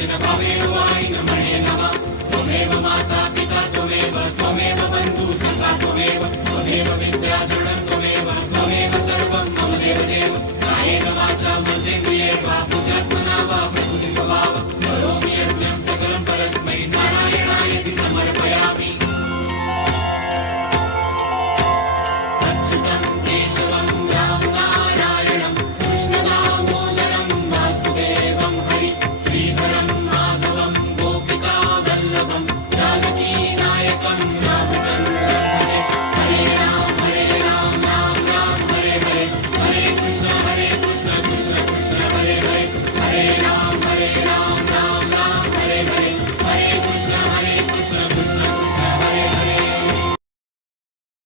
kitchen भवेन wine मणे नमः त्वमेव माता पिता त्वमेव बन्धु सखा त्वमेव विद्या दृढं त्वमेव सर्वं मम देवदेव कायेन वाचा मनसेन्द्रिये वा बुद्ध्यात्मना